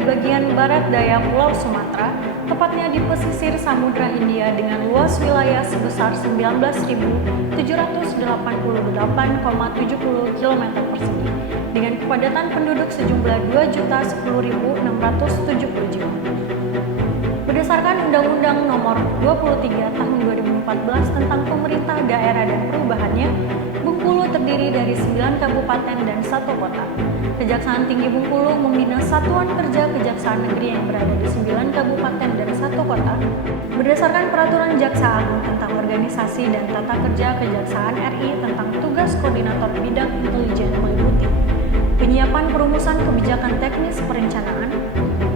di bagian barat daya Pulau Sumatera, tepatnya di pesisir Samudra Hindia dengan luas wilayah sebesar 19.788,70 km persegi, dengan kepadatan penduduk sejumlah 2.010.670 jiwa. Berdasarkan Undang-Undang Nomor 23 Tahun 2014 tentang Pemerintah Daerah dan Perubahannya, Bengkulu terdiri dari 9 kabupaten dan 1 kota. Kejaksaan Tinggi Bengkulu membina satuan kerja kejaksaan negeri yang berada di 9 kabupaten dan 1 kota berdasarkan Peraturan Jaksa Agung tentang Organisasi dan Tata Kerja Kejaksaan RI tentang tugas koordinator bidang intelijen meliputi penyiapan perumusan kebijakan teknis perencanaan,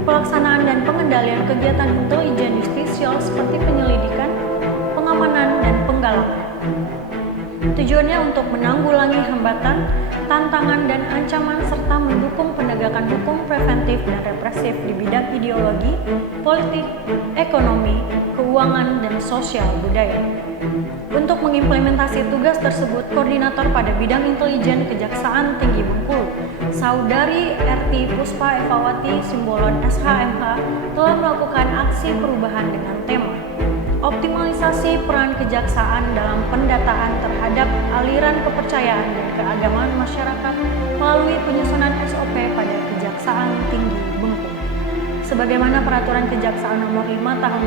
pelaksanaan dan pengendalian kegiatan intelijen justisial seperti penyelidikan, pengamanan, dan penggalangan. Tujuannya untuk menanggulangi hambatan, tantangan, dan ancaman serta mendukung penegakan hukum preventif dan represif di bidang ideologi, politik, ekonomi, keuangan, dan sosial budaya. Untuk mengimplementasi tugas tersebut, koordinator pada bidang intelijen Kejaksaan Tinggi Bengkulu, Saudari RT Puspa Evawati Simbolon SHMH, telah melakukan aksi perubahan dengan tema optimalisasi peran kejaksaan dalam pendataan terhadap aliran kepercayaan dan keagamaan masyarakat melalui penyusunan SOP pada Kejaksaan Tinggi Bengkulu. Sebagaimana Peraturan Kejaksaan Nomor 5 Tahun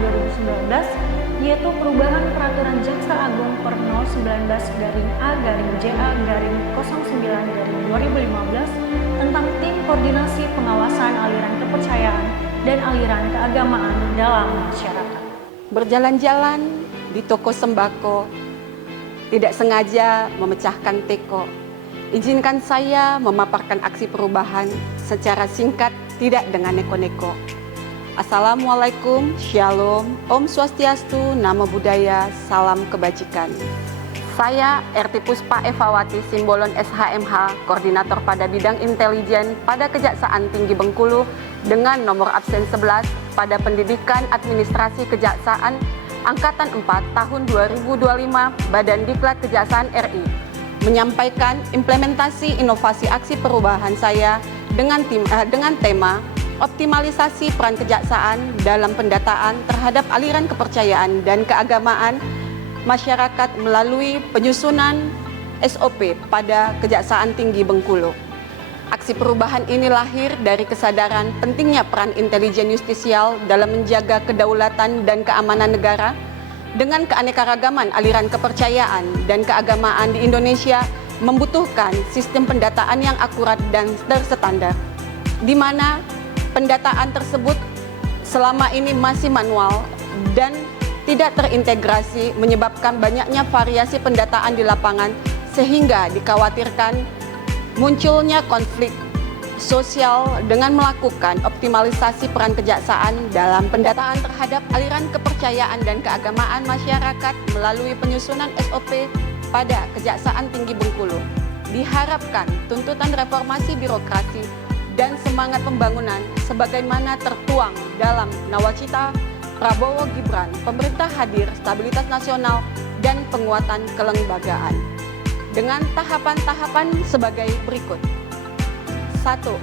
2019, yaitu perubahan Peraturan Jaksa Agung per 019-JA-JA09-2015 tentang Tim Koordinasi Pengawasan Aliran Kepercayaan dan Aliran Keagamaan dalam Masyarakat. Berjalan-jalan di toko sembako, tidak sengaja memecahkan teko. Izinkan saya memaparkan aksi perubahan secara singkat, tidak dengan neko-neko. Assalamualaikum, Shalom, Om Swastiastu, Namo Buddhaya, Salam Kebajikan. Saya RT Puspa Evawati Simbolon SHMH, Koordinator pada Bidang Intelijen pada Kejaksaan Tinggi Bengkulu dengan nomor absen 11 pada Pendidikan Administrasi Kejaksaan Angkatan 4 tahun 2025 Badan Diklat Kejaksaan RI menyampaikan implementasi inovasi aksi perubahan saya dengan tema optimalisasi peran kejaksaan dalam pendataan terhadap aliran kepercayaan dan keagamaan masyarakat melalui penyusunan SOP pada Kejaksaan Tinggi Bengkulu. Aksi perubahan ini lahir dari kesadaran pentingnya peran intelijen justisial dalam menjaga kedaulatan dan keamanan negara dengan keanekaragaman aliran kepercayaan dan keagamaan di Indonesia membutuhkan sistem pendataan yang akurat dan terstandar, di mana pendataan tersebut selama ini masih manual dan tidak terintegrasi menyebabkan banyaknya variasi pendataan di lapangan sehingga dikhawatirkan munculnya konflik sosial dengan melakukan optimalisasi peran kejaksaan dalam pendataan terhadap aliran kepercayaan dan keagamaan masyarakat melalui penyusunan SOP pada Kejaksaan Tinggi Bengkulu. Diharapkan tuntutan reformasi birokrasi dan semangat pembangunan sebagaimana tertuang dalam Nawacita Prabowo Gibran, pemerintah hadir, stabilitas nasional, dan penguatan kelembagaan. Dengan tahapan-tahapan sebagai berikut. 1.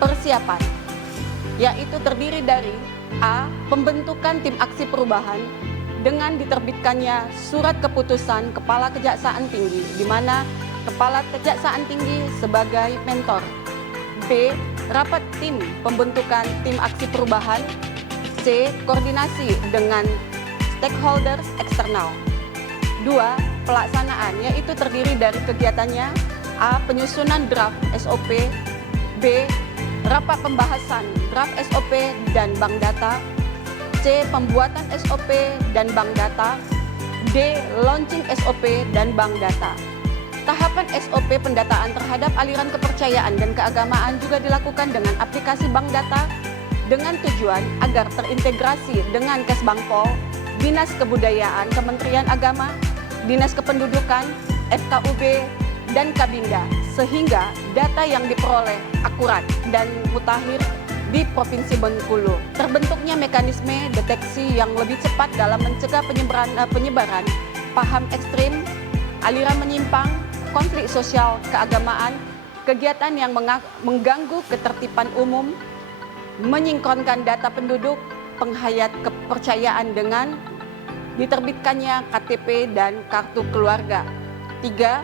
Persiapan, yaitu terdiri dari A. Pembentukan tim aksi perubahan dengan diterbitkannya surat keputusan Kepala Kejaksaan Tinggi, di mana Kepala Kejaksaan Tinggi sebagai mentor. B. Rapat tim pembentukan tim aksi perubahan. C. Koordinasi dengan stakeholders eksternal. 2. Pelaksanaan, yaitu terdiri dari kegiatannya A. Penyusunan draft SOP. B. Rapat pembahasan draft SOP dan bank data. C. Pembuatan SOP dan bank data. D. Launching SOP dan bank data. Tahapan SOP pendataan terhadap aliran kepercayaan dan keagamaan juga dilakukan dengan aplikasi bank data dengan tujuan agar terintegrasi dengan Kesbangpol, Dinas Kebudayaan Kementerian Agama, Dinas Kependudukan, FKUB, dan Kabinda, sehingga data yang diperoleh akurat dan mutakhir di Provinsi Bengkulu. Terbentuknya mekanisme deteksi yang lebih cepat dalam mencegah penyebaran paham ekstrim, aliran menyimpang, konflik sosial keagamaan, kegiatan yang mengganggu ketertiban umum, Menyingkronkan data penduduk, penghayat kepercayaan dengan diterbitkannya KTP dan kartu keluarga. 3,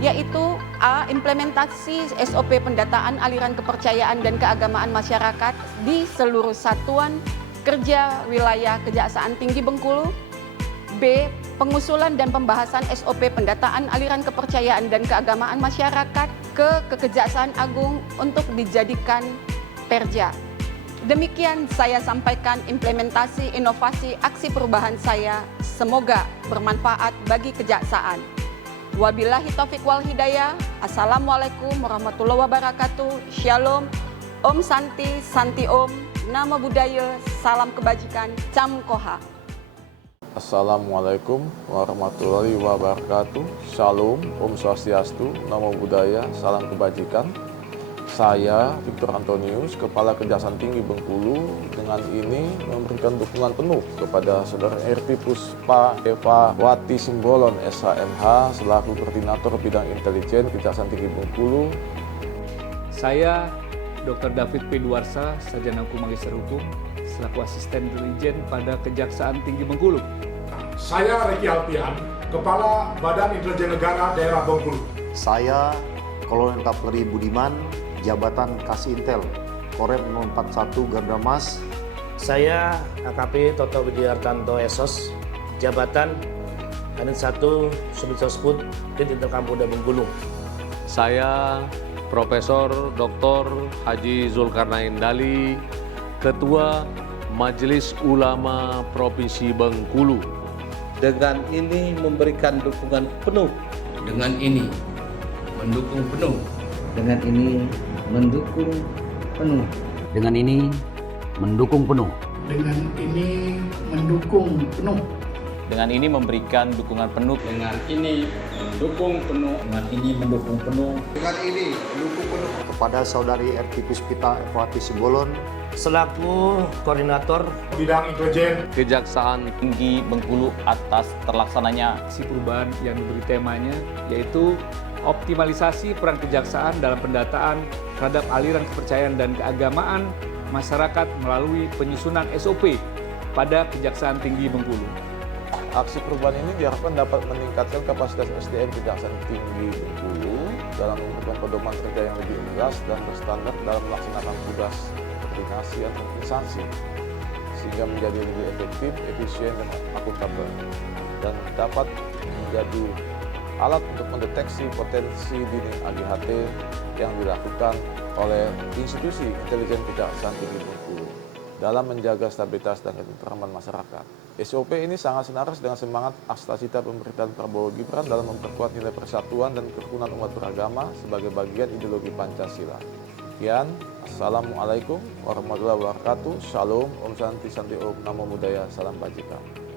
yaitu A. Implementasi SOP pendataan aliran kepercayaan dan keagamaan masyarakat di seluruh satuan kerja wilayah Kejaksaan Tinggi Bengkulu. B. Pengusulan dan pembahasan SOP pendataan aliran kepercayaan dan keagamaan masyarakat ke Kejaksaan Agung untuk dijadikan perja. Demikian saya sampaikan implementasi inovasi aksi perubahan saya. Semoga bermanfaat bagi kejaksaan. Wabillahi taufiq wal hidayah. Assalamualaikum warahmatullahi wabarakatuh. Shalom. Om Santi, Santi Om. Namo Buddhaya, salam kebajikan. Cam Koha. Assalamualaikum warahmatullahi wabarakatuh. Shalom, Om Swastiastu, Namo Buddhaya, salam kebajikan. Saya Victor Antonius, Kepala Kejaksaan Tinggi Bengkulu, dengan ini memberikan dukungan penuh kepada Saudara RT Puspa Eva Wati Simbolon SHMH selaku Koordinator Bidang Intelijen Kejaksaan Tinggi Bengkulu. Saya Dr. David P. Duarsa, Sarjana Hukum Magister Hukum, selaku Asisten Intelijen pada Kejaksaan Tinggi Bengkulu. Saya Reki Alpian, Kepala Badan Intelijen Negara Daerah Bengkulu. Saya Kolonel Kapolri Budiman, Jabatan Kasintel, Korem 041 Gardamas. Saya AKP Toto Widiartanto SOS, Jabatan Kanit 1 Subdit Sosput Dit Interkampolda Bengkulu. Saya Profesor Dr. Haji Zulkarnain Dali, Ketua Majelis Ulama Provinsi Bengkulu. Dengan ini memberikan dukungan penuh. Dengan ini mendukung penuh. Dengan ini mendukung penuh. Dengan ini mendukung penuh. Dengan ini mendukung penuh. Dengan ini memberikan dukungan penuh. Dengan ini mendukung penuh. Dengan ini mendukung penuh. Dengan ini mendukung penuh. Kepada Saudari RT Puspita Ewati Simbolon selaku Koordinator Bidang Intelijen Kejaksaan Tinggi Bengkulu atas terlaksananya aksi perubahan yang diberi temanya yaitu optimalisasi peran kejaksaan dalam pendataan terhadap aliran kepercayaan dan keagamaan masyarakat melalui penyusunan SOP pada Kejaksaan Tinggi Bengkulu. Aksi perubahan ini diharapkan dapat meningkatkan kapasitas SDM Kejaksaan Tinggi Bengkulu dalam memberikan pedoman kerja yang lebih jelas dan berstandar dalam melaksanakan tugas koordinasi antar instansi sehingga menjadi lebih efektif, efisien, dan akuntabel dan dapat menjadi alat untuk mendeteksi potensi dini AGHT yang dilakukan oleh institusi intelijen Kejaksaan Tinggi Bengkulu dalam menjaga stabilitas dan ketentraman masyarakat. SOP ini sangat selaras dengan semangat aksita pemerintahan Prabowo Gibran dalam memperkuat nilai persatuan dan kerukunan umat beragama sebagai bagian ideologi Pancasila. Sekian, Assalamualaikum warahmatullahi wabarakatuh. Shalom, Om Santi, Santi Om, Namo Buddhaya, salam kebajikan.